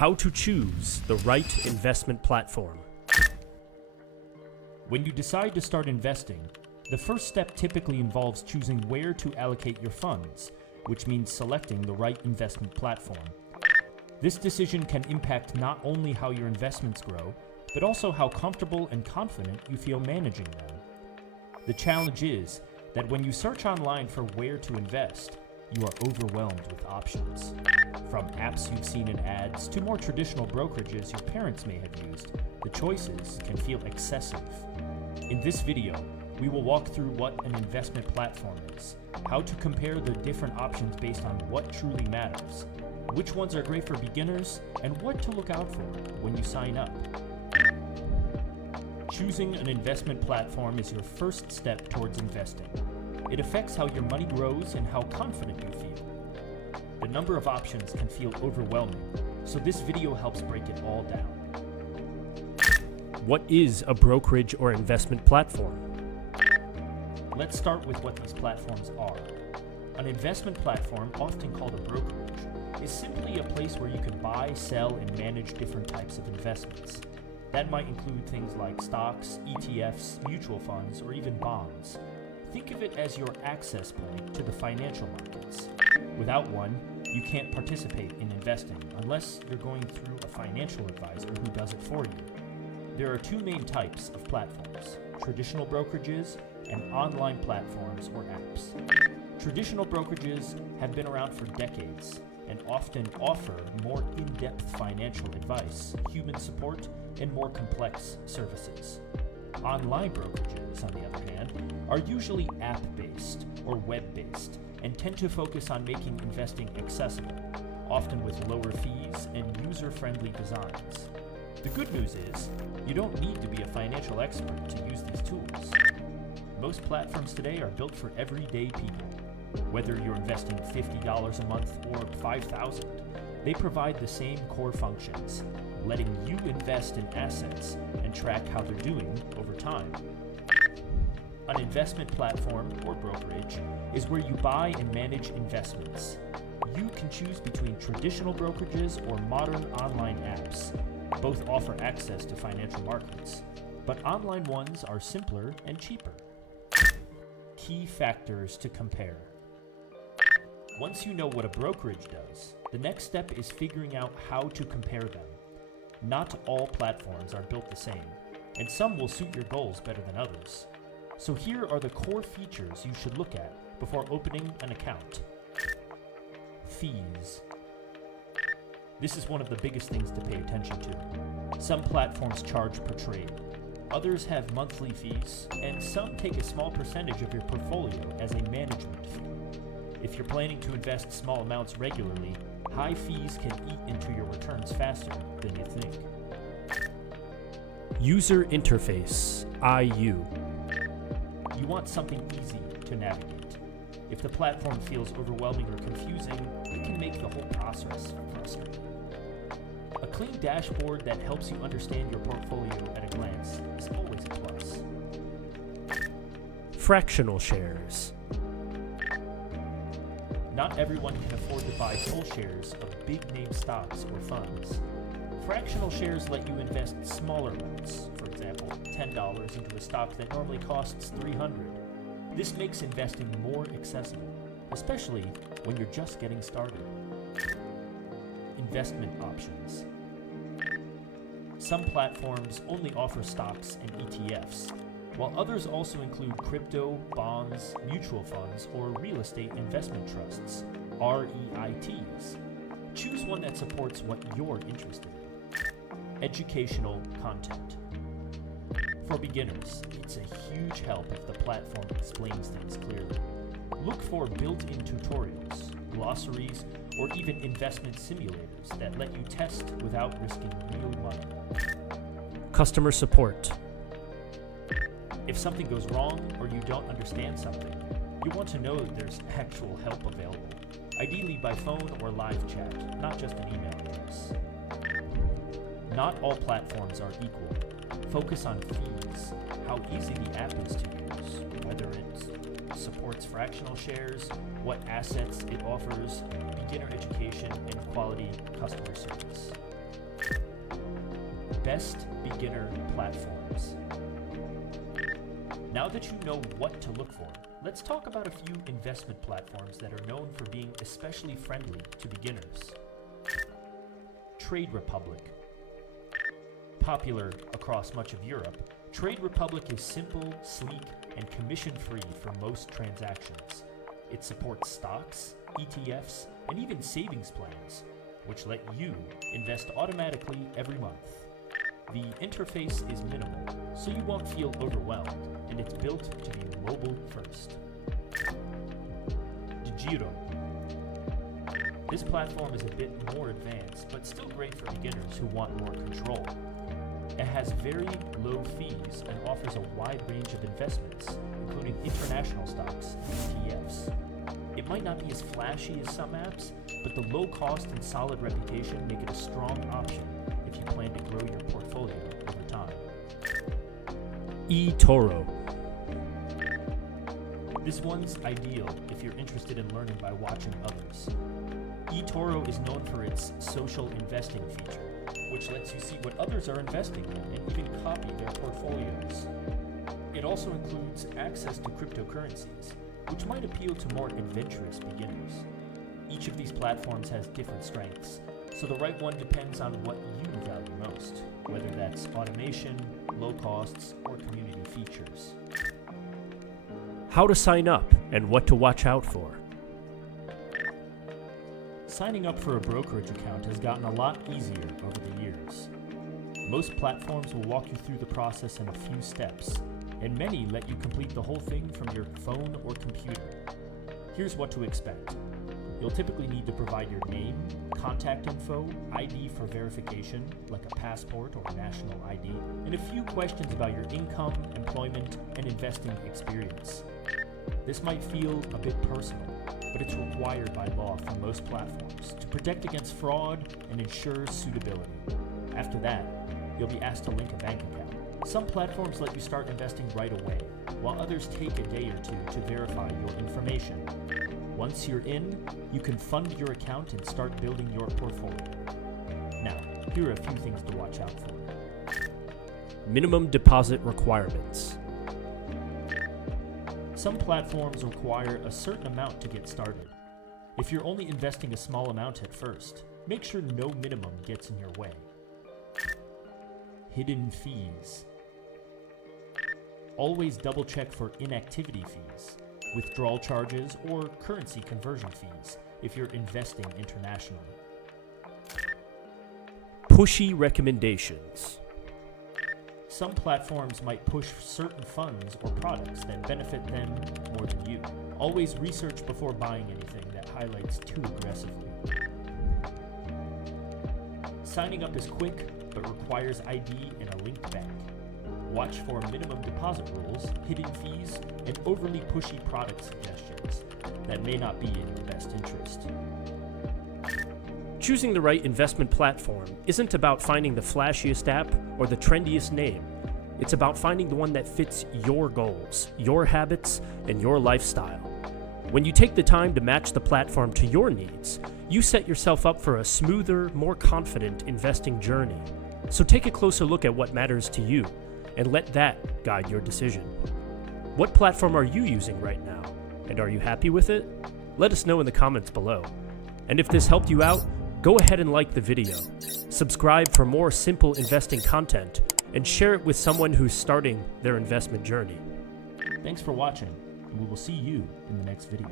How to choose the right investment platform. When you decide to start investing, the first step typically involves choosing where to allocate your funds, which means selecting the right investment platform. This decision can impact not only how your investments grow, but also how comfortable and confident you feel managing them. The challenge is that when you search online for where to invest, you are overwhelmed with options. From apps you've seen in ads to more traditional brokerages your parents may have used, the choices can feel excessive. In this video, we will walk through what an investment platform is, how to compare the different options based on what truly matters, which ones are great for beginners, and what to look out for when you sign up. Choosing an investment platform is your first step towards investing. It affects how your money grows and how confident you feel. The number of options can feel overwhelming, so this video helps break it all down. What is a brokerage or investment platform? Let's start with what these platforms are. An investment platform, often called a brokerage, is simply a place where you can buy, sell, and manage different types of investments. That might include things like stocks, ETFs, mutual funds, or even bonds. Think of it as your access point to the financial markets. Without one, you can't participate in investing unless you're going through a financial advisor who does it for you. There are two main types of platforms: traditional brokerages and online platforms or apps. Traditional brokerages have been around for decades and often offer more in-depth financial advice, human support, and more complex services. Online brokerages, on the other hand, are usually app-based or web-based and tend to focus on making investing accessible, often with lower fees and user-friendly designs. The good news is, you don't need to be a financial expert to use these tools. Most platforms today are built for everyday people. Whether you're investing $50 a month or $5,000, they provide the same core functions, letting you invest in assets and track how they're doing over time. An investment platform or brokerage is where you buy and manage investments. You can choose between traditional brokerages or modern online apps. Both offer access to financial markets, but online ones are simpler and cheaper. Key factors to compare. Once you know what a brokerage does, the next step is figuring out how to compare them. Not all platforms are built the same, and some will suit your goals better than others. So here are the core features you should look at before opening an account. Fees. This is one of the biggest things to pay attention to. Some platforms charge per trade. Others have monthly fees, and some take a small percentage of your portfolio as a management fee. If you're planning to invest small amounts regularly, high fees can eat into your returns faster than you think. User interface, IU. You want something easy to navigate. If the platform feels overwhelming or confusing, it can make the whole process frustrating. A clean dashboard that helps you understand your portfolio at a glance is always a plus. Fractional shares. Not everyone can afford to buy full shares of big-name stocks or funds. Fractional shares let you invest smaller amounts, for example, $10 into a stock that normally costs $300. This makes investing more accessible, especially when you're just getting started. Investment options. Some platforms only offer stocks and ETFs, while others also include crypto, bonds, mutual funds, or real estate investment trusts, REITs. Choose one that supports what you're interested in. Educational content. For beginners, it's a huge help if the platform explains things clearly. Look for built-in tutorials, glossaries, or even investment simulators that let you test without risking real money. Customer support. If something goes wrong or you don't understand something, you want to know that there's actual help available, ideally by phone or live chat, not just an email address. Not all platforms are equal. Focus on fees, how easy the app is to use, whether it supports fractional shares, what assets it offers, beginner education, and quality customer service. best beginner platforms. Now that you know what to look for, let's talk about a few investment platforms that are known for being especially friendly to beginners. Trade Republic. Popular across much of Europe, Trade Republic is simple, sleek, and commission-free for most transactions. It supports stocks, ETFs, and even savings plans, which let you invest automatically every month. The interface is minimal, so you won't feel overwhelmed, and it's built to be mobile first. DEGIRO. This platform is a bit more advanced, but still great for beginners who want more control. It has very low fees and offers a wide range of investments, including international stocks and ETFs. It might not be as flashy as some apps, but the low cost and solid reputation make it a strong option if you plan to grow your portfolio over time. eToro. This one's ideal if you're interested in learning by watching others. eToro is known for its social investing feature, which lets you see what others are investing in and even copy their portfolios. It also includes access to cryptocurrencies, which might appeal to more adventurous beginners. Each of these platforms has different strengths, so the right one depends on what you value most, whether that's automation, low costs, or community features. How to sign up and what to watch out for. Signing up for a brokerage account has gotten a lot easier over the years. Most platforms will walk you through the process in a few steps, and many let you complete the whole thing from your phone or computer. Here's what to expect. You'll typically need to provide your name, contact info, ID for verification, like a passport or national ID, and a few questions about your income, employment, and investing experience. This might feel a bit personal, but it's required by law for most platforms to protect against fraud and ensure suitability. After that, you'll be asked to link a bank account. Some platforms let you start investing right away, while others take a day or two to verify your information. Once you're in, you can fund your account and start building your portfolio. Now, here are a few things to watch out for. Minimum deposit requirements. Some platforms require a certain amount to get started. If you're only investing a small amount at first, make sure no minimum gets in your way. Hidden fees. Always double check for inactivity fees, withdrawal charges, or currency conversion fees if you're investing internationally. Pushy recommendations. Some platforms might push certain funds or products that benefit them more than you. Always research before buying anything that highlights too aggressively. Signing up is quick, but requires ID and a linked bank. Watch for minimum deposit rules, hidden fees, and overly pushy product suggestions that may not be in your best interest. Choosing the right investment platform isn't about finding the flashiest app or the trendiest name. It's about finding the one that fits your goals, your habits, and your lifestyle. When you take the time to match the platform to your needs, you set yourself up for a smoother, more confident investing journey. So take a closer look at what matters to you, and let that guide your decision. What platform are you using right now? And are you happy with it? Let us know in the comments below. And if this helped you out, go ahead and like the video. Subscribe for more simple investing content, and share it with someone who's starting their investment journey. Thanks for watching, and we will see you in the next video.